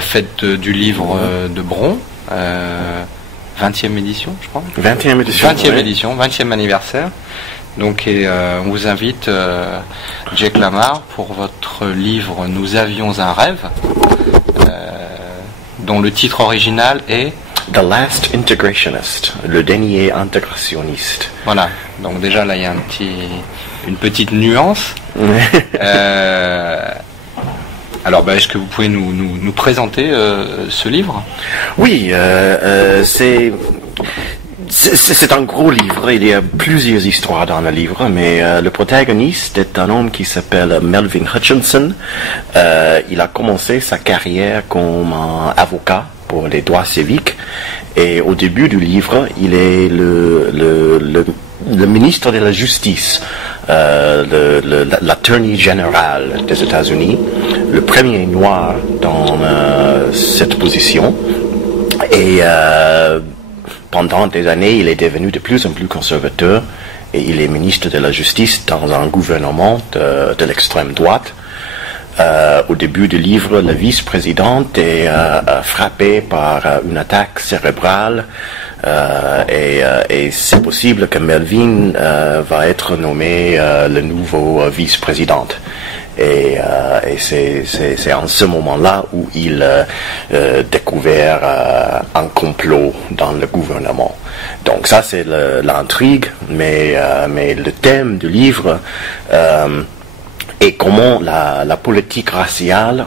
fête du livre de Bron, 20e édition, je crois. 20e édition. 20e édition, 20e anniversaire. Donc, on vous invite, Jake Lamar, pour votre livre Nous avions un rêve, dont le titre original est The Last Integrationist, le dernier intégrationniste. Voilà. Donc déjà là, il y a une petite nuance. Alors, est-ce que vous pouvez nous présenter ce livre? Oui, c'est un gros livre. Il y a plusieurs histoires dans le livre, mais le protagoniste est un homme qui s'appelle Melvin Hutchinson. Il a commencé sa carrière comme avocat pour les droits civiques, et au début du livre, il est le ministre de la Justice, l'Attorney General des États-Unis, le premier noir dans cette position. Et pendant des années, il est devenu de plus en plus conservateur, et il est ministre de la Justice dans un gouvernement de l'extrême droite. Au début du livre, la vice-présidente est frappée par une attaque cérébrale, et c'est possible que Melvin va être nommé le nouveau vice-présidente. Et c'est en ce moment-là où il découvert un complot dans le gouvernement. Donc ça, c'est l'intrigue, mais le thème du livre et comment la politique raciale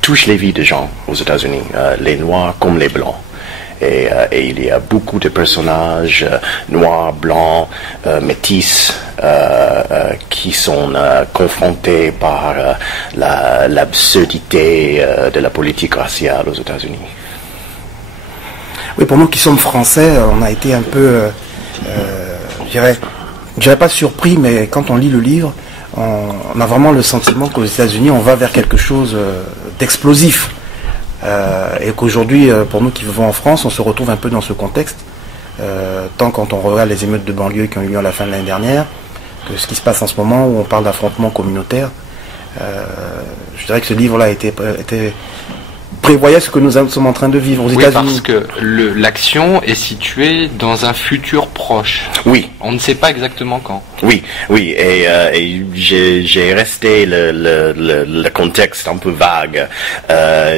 touche les vies des gens aux États-Unis, les Noirs comme les Blancs. Et il y a beaucoup de personnages noirs, blancs, métis, qui sont confrontés par l'absurdité de la politique raciale aux États-Unis. Oui, pour nous qui sommes français, on a été un peu, je dirais pas surpris, mais quand on lit le livre, on a vraiment le sentiment qu'aux États-Unis, on va vers quelque chose d'explosif. Et qu'aujourd'hui, pour nous qui vivons en France, on se retrouve un peu dans ce contexte, tant quand on regarde les émeutes de banlieue qui ont eu lieu à la fin de l'année dernière, que ce qui se passe en ce moment où on parle d'affrontements communautaires. Je dirais que ce livre-là prévoyait ce que nous sommes en train de vivre aux États-Unis. Parce que l'action est située dans un futur proche. Oui. On ne sait pas exactement quand. Oui, et j'ai resté le contexte un peu vague.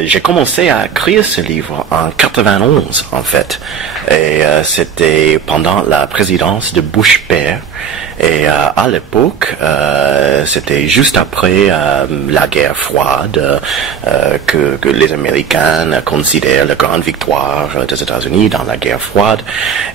J'ai commencé à écrire ce livre en 91, en fait. Et c'était pendant la présidence de Bush père. Et à l'époque, c'était juste après la guerre froide que les Américains considèrent la grande victoire des États-Unis dans la guerre froide.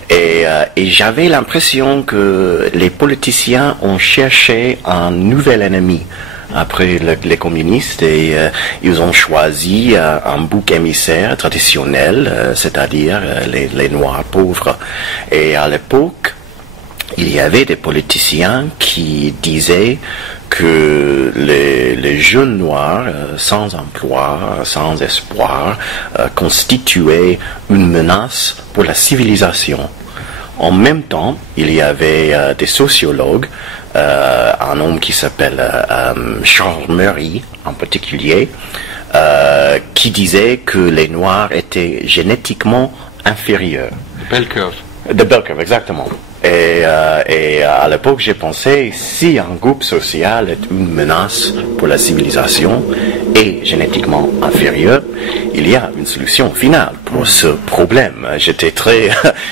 Et j'avais l'impression que les politiciens ont cherché un nouvel ennemi après les communistes, et ils ont choisi un bouc émissaire traditionnel, c'est-à-dire les Noirs pauvres. Et à l'époque, il y avait des politiciens qui disaient que les jeunes noirs sans emploi, sans espoir, constituaient une menace pour la civilisation. En même temps, il y avait des sociologues, un homme qui s'appelle Charles Murray en particulier, qui disait que les Noirs étaient génétiquement inférieurs. Bell curve. The Bell curve, exactement. Et à l'époque, j'ai pensé, si un groupe social est une menace pour la civilisation et génétiquement inférieur, il y a une solution finale pour ce problème. J'étais très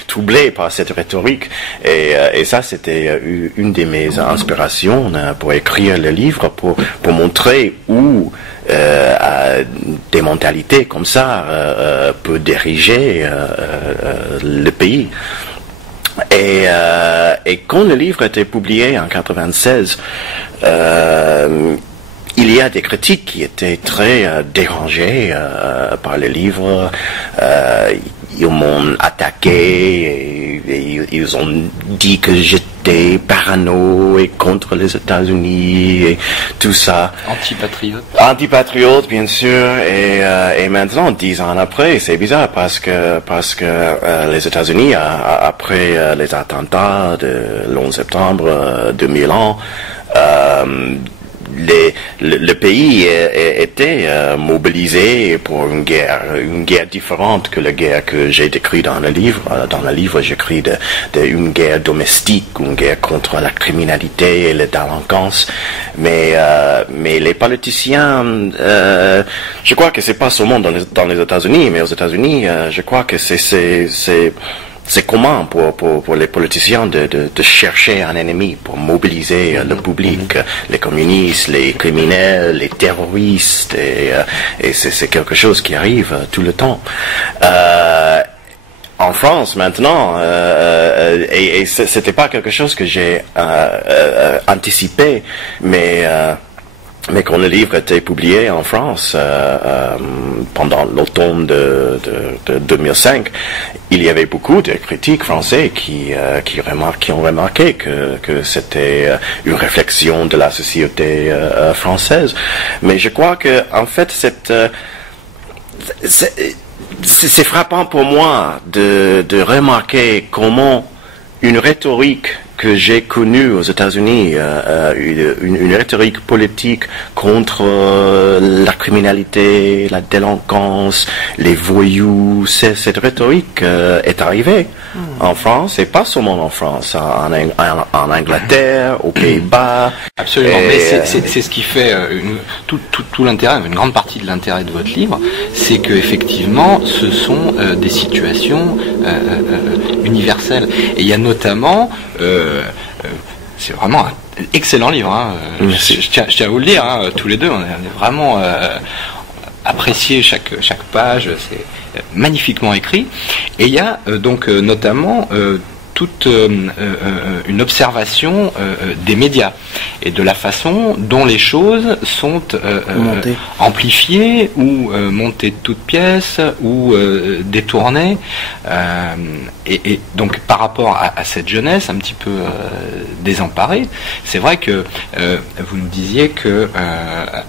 troublé par cette rhétorique, et ça, c'était une de mes inspirations pour écrire le livre, pour montrer où des mentalités comme ça peuvent diriger le pays. Et quand le livre a été publié en 96, il y a des critiques qui étaient très dérangés par le livre. Ils m'ont attaqué et ils ont dit que j'étais parano et contre les États-Unis et tout ça. Antipatriote. Antipatriote, bien sûr. Et maintenant, 10 ans après, c'est bizarre parce que les États-Unis, après les attentats de l'11 septembre 2001, le pays était mobilisé pour une guerre différente que la guerre que j'ai décrite dans le livre. Dans le livre, j'écris une guerre domestique, une guerre contre la criminalité et la délinquance. Mais les politiciens, je crois que c'est pas seulement dans les États-Unis, mais aux États-Unis, je crois que c'est commun pour les politiciens de chercher un ennemi pour mobiliser le public, les communistes, les criminels, les terroristes, et c'est quelque chose qui arrive tout le temps. En France maintenant, et c'était pas quelque chose que j'ai anticipé, mais quand le livre était publié en France pendant l'automne de 2005, il y avait beaucoup de critiques français qui ont remarqué que c'était une réflexion de la société française. Mais je crois que en fait c'est frappant pour moi de remarquer comment une rhétorique que j'ai connue aux États-Unis, une rhétorique politique contre la criminalité, la délinquance, les voyous, cette rhétorique est arrivée en France, et pas seulement en France, en Angleterre, aux Pays-Bas. Absolument, mais c'est ce qui fait tout l'intérêt, une grande partie de l'intérêt de votre livre, c'est que effectivement, ce sont des situations universelles. Et il y a notamment, c'est vraiment un excellent livre. Hein. Je tiens à vous le dire, hein, tous les deux, on est vraiment apprécié chaque page, c'est magnifiquement écrit. Et il y a donc notamment toute une observation des médias et de la façon dont les choses sont amplifiées ou montées de toutes pièces ou détournées. Et donc par rapport à cette jeunesse un petit peu désemparée, c'est vrai que vous nous disiez que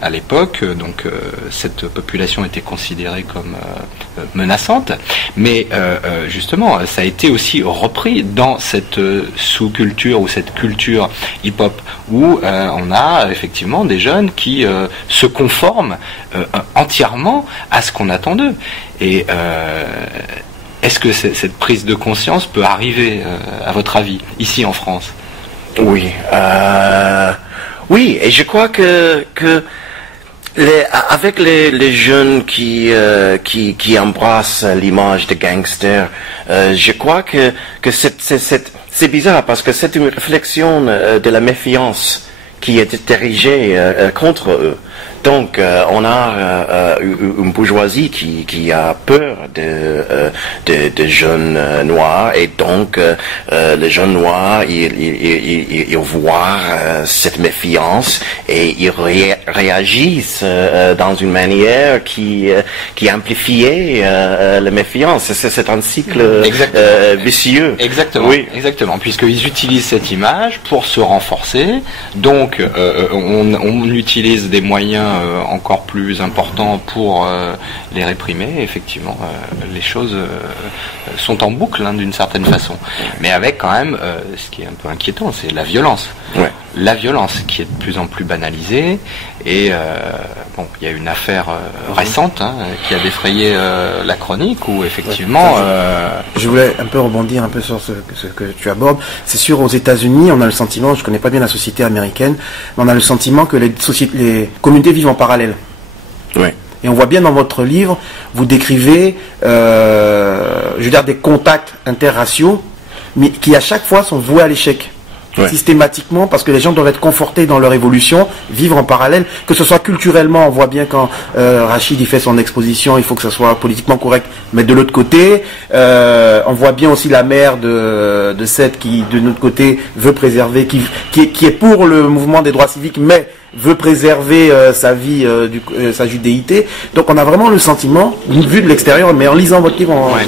à l'époque, donc cette population était considérée comme menaçante, mais justement ça a été aussi repris dans cette sous-culture ou cette culture hip-hop où on a effectivement des jeunes qui se conforment entièrement à ce qu'on attend d'eux. Et est-ce que cette prise de conscience peut arriver, à votre avis, ici en France? Oui, oui, et je crois que avec les jeunes qui embrassent l'image de gangster, je crois que c'est bizarre parce que c'est une réflexion de la méfiance qui est dirigée contre eux. Donc, on a une bourgeoisie qui a peur de jeunes noirs, et donc les jeunes noirs ils voient cette méfiance et ils réagissent dans une manière qui amplifie la méfiance. C'est un cycle vicieux. Exactement. Oui. Exactement. Puisqu'ils utilisent cette image pour se renforcer. Donc, on utilise des moyens encore plus importants pour les réprimer. Effectivement, les choses sont en boucle d'une certaine façon, mais avec quand même ce qui est un peu inquiétant, c'est la violence. Ouais. La violence qui est de plus en plus banalisée, et bon, il y a une affaire récente qui a défrayé la chronique où effectivement je voulais un peu rebondir un peu sur ce que tu abordes. C'est sûr, aux États-Unis, on a le sentiment, je connais pas bien la société américaine, mais on a le sentiment que les communautés vivent en parallèle. Ouais. Et on voit bien dans votre livre, vous décrivez je veux dire des contacts interraciaux, mais qui à chaque fois sont voués à l'échec. Ouais. Systématiquement, parce que les gens doivent être confortés dans leur évolution, vivre en parallèle, que ce soit culturellement. On voit bien quand Rachid il fait son exposition, il faut que ça soit politiquement correct, mais de l'autre côté on voit bien aussi la mère de Seth qui de notre côté veut préserver, qui est pour le mouvement des droits civiques, mais veut préserver sa vie, sa judéité. Donc on a vraiment le sentiment, vu de l'extérieur, mais en lisant votre livre... Ouais.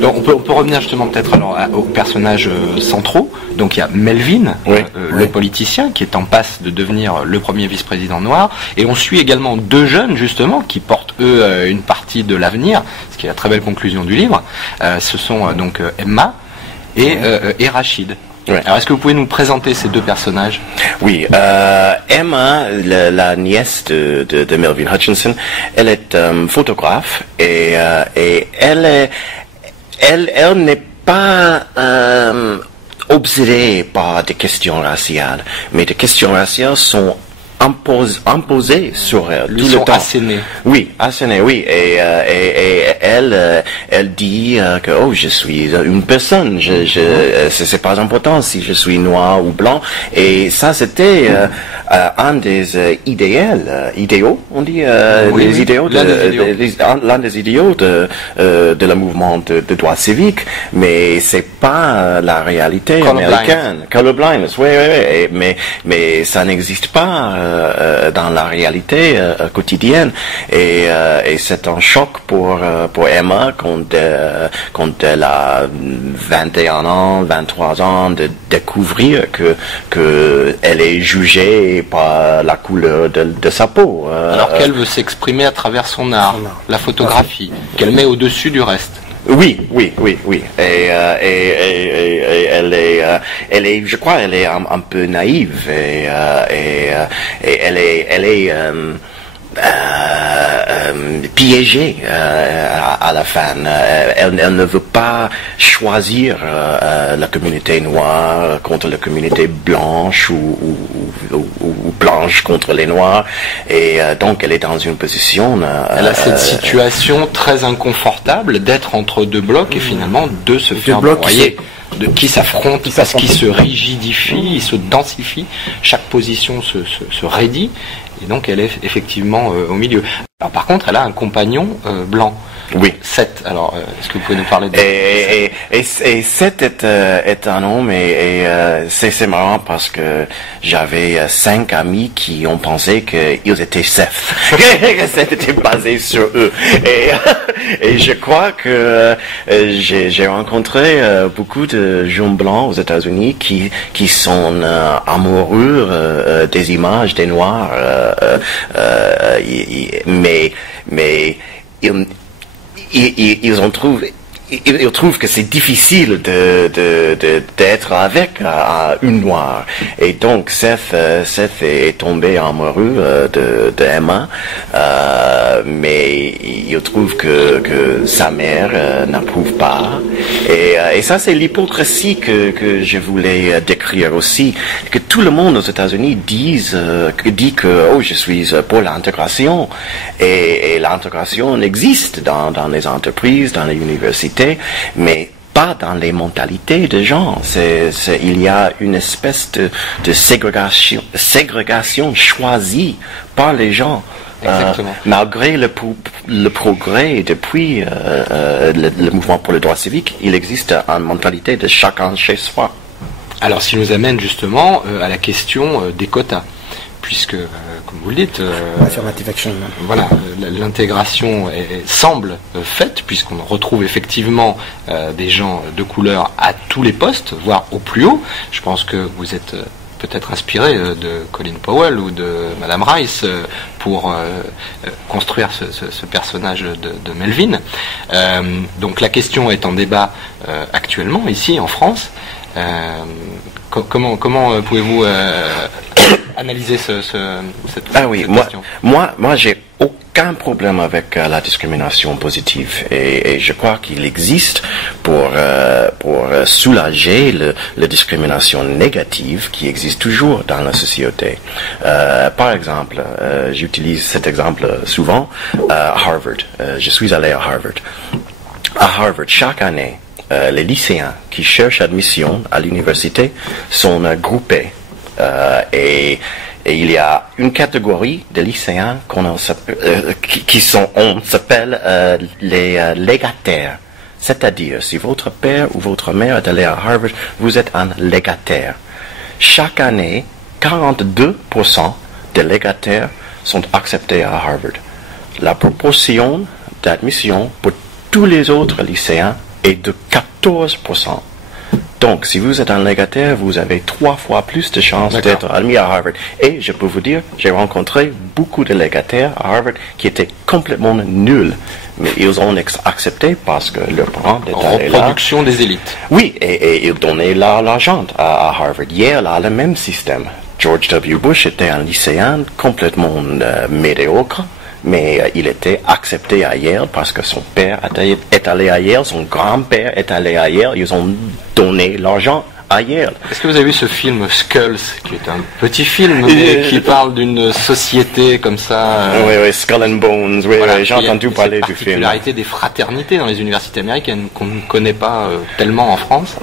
Donc on peut revenir justement peut-être alors aux personnages centraux. Donc il y a Melvin, le politicien, qui est en passe de devenir le premier vice-président noir. Et on suit également deux jeunes, justement, qui portent, eux, une partie de l'avenir, ce qui est la très belle conclusion du livre. Ce sont donc Emma et Rachid. Ouais. Alors, est-ce que vous pouvez nous présenter ces deux personnages? Oui, Emma, la nièce de Melvin Hutchinson, elle est photographe et elle n'est pas obsédée par des questions raciales, mais des questions raciales sont imposées sur elle tout le temps. Assénées. Oui, assénées, oui. Et elle dit que je suis une personne. C'est pas important si je suis noir ou blanc. Et ça, c'était un des idéaux, on dit, Oui, des idéaux l'un des idéaux de le mouvement de droits civiques. Mais c'est pas la réalité américaine. Colorblindness, oui. Mais ça n'existe pas dans la réalité quotidienne et c'est un choc pour Emma quand elle a 21 ans, 23 ans de découvrir que elle est jugée par la couleur de sa peau. Alors qu'elle veut s'exprimer à travers son art, la photographie, qu'elle met au-dessus du reste. Oui. Et elle est, je crois, elle est un peu naïve et elle est piégée à la fin. Elle ne veut pas choisir la communauté noire contre la communauté blanche ou blanche contre les noirs et donc elle est dans une position elle a cette situation très inconfortable d'être entre deux blocs et finalement de se faire broyer, qui s'affrontent parce qu'ils se rigidifient, ils se densifient, chaque position se raidit et donc elle est effectivement au milieu. Alors par contre elle a un compagnon blanc. Oui. Seth, alors est-ce que vous pouvez nous parler de et Seth est un homme et c'est marrant parce que j'avais 5 amis qui ont pensé qu'ils étaient Seth. Que Seth était basé sur eux. Et je crois que j'ai rencontré beaucoup de jeunes blancs aux États-Unis qui sont amoureux des images des Noirs, mais ils trouvent que c'est difficile d'être avec une noire et donc Seth est tombé amoureux de Emma mais il trouve que sa mère n'approuve pas et ça c'est l'hypocrisie que je voulais décrire aussi, que tout le monde aux États-Unis dit que je suis pour l'intégration et l'intégration existe dans les entreprises, dans les universités, mais pas dans les mentalités des gens. Il y a une espèce de ségrégation choisie par les gens. Malgré le progrès depuis le mouvement pour le droit civique, il existe une mentalité de chacun chez soi. Alors, ce qui nous amène justement à la question des quotas, puisque, comme vous le dites, Affirmative action. Voilà, l'intégration semble faite, puisqu'on retrouve effectivement des gens de couleur à tous les postes, voire au plus haut. Je pense que vous êtes peut-être inspiré de Colin Powell ou de Madame Rice pour construire ce personnage de Melvin. Donc la question est en débat actuellement ici en France. Comment pouvez-vous analyser cette question? Moi j'ai aucun problème avec la discrimination positive et je crois qu'il existe pour soulager la discrimination négative qui existe toujours dans la société. Par exemple, j'utilise cet exemple souvent, Harvard. Je suis allé à Harvard. À Harvard, chaque année, les lycéens qui cherchent admission à l'université sont groupés et il y a une catégorie de lycéens on s'appelle les légataires. C'est-à-dire, si votre père ou votre mère est allé à Harvard, vous êtes un légataire. Chaque année, 42% des légataires sont acceptés à Harvard. La proportion d'admission pour tous les autres lycéens est de 14%. Donc, si vous êtes un légataire, vous avez 3 fois plus de chances d'être admis à Harvard. Et je peux vous dire, j'ai rencontré beaucoup de légataires à Harvard qui étaient complètement nuls. Mais ils ont accepté parce que leur parent était allé là. Reproduction des élites. Oui, et ils donnaient l'argent à Harvard. Yale a le même système. George W. Bush était un lycéen complètement médiocre. Mais il était accepté à Yale parce que son père est allé à Yale, son grand-père est allé à Yale, ils ont donné l'argent à Yale. Est-ce que vous avez vu ce film Skulls, qui est un petit film qui parle d'une société comme ça Oui, Skull and Bones, oui, voilà, j'ai entendu parler du film. La particularité des fraternités dans les universités américaines qu'on ne connaît pas tellement en France.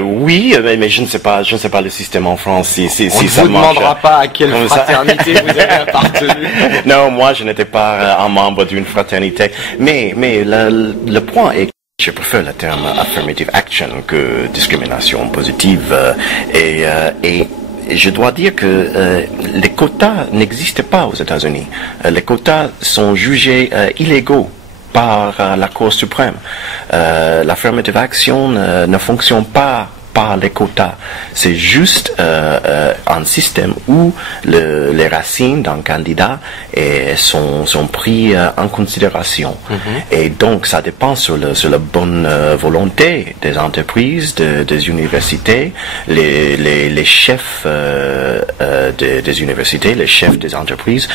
Oui, mais je ne sais pas le système en France. Si on ne vous demandera pas à quelle fraternité vous avez appartenu. Non, moi je n'étais pas un membre d'une fraternité, mais le point est, je préfère le terme affirmative action que discrimination positive et je dois dire que les quotas n'existent pas aux États-Unis. Les quotas sont jugés illégaux par la Cour suprême. L'affirmative action ne fonctionne pas par les quotas. C'est juste un système où les racines d'un candidat sont pris en considération. Et donc, ça dépend sur la bonne volonté des entreprises, des universités, les chefs des universités, les chefs des entreprises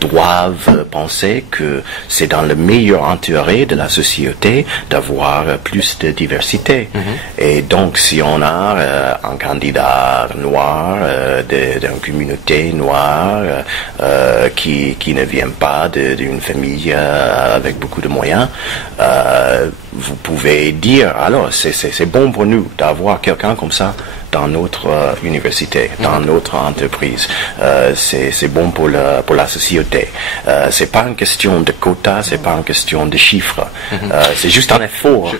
doivent penser que c'est dans le meilleur intérêt de la société d'avoir plus de diversité. Et donc, si on a un candidat noir d'une communauté noire qui ne vient pas d'une famille avec beaucoup de moyens, vous pouvez dire, alors c'est bon pour nous d'avoir quelqu'un comme ça dans notre université, dans notre entreprise. C'est bon pour la société. C'est pas une question de quotas, c'est pas une question de chiffres. C'est juste un effort.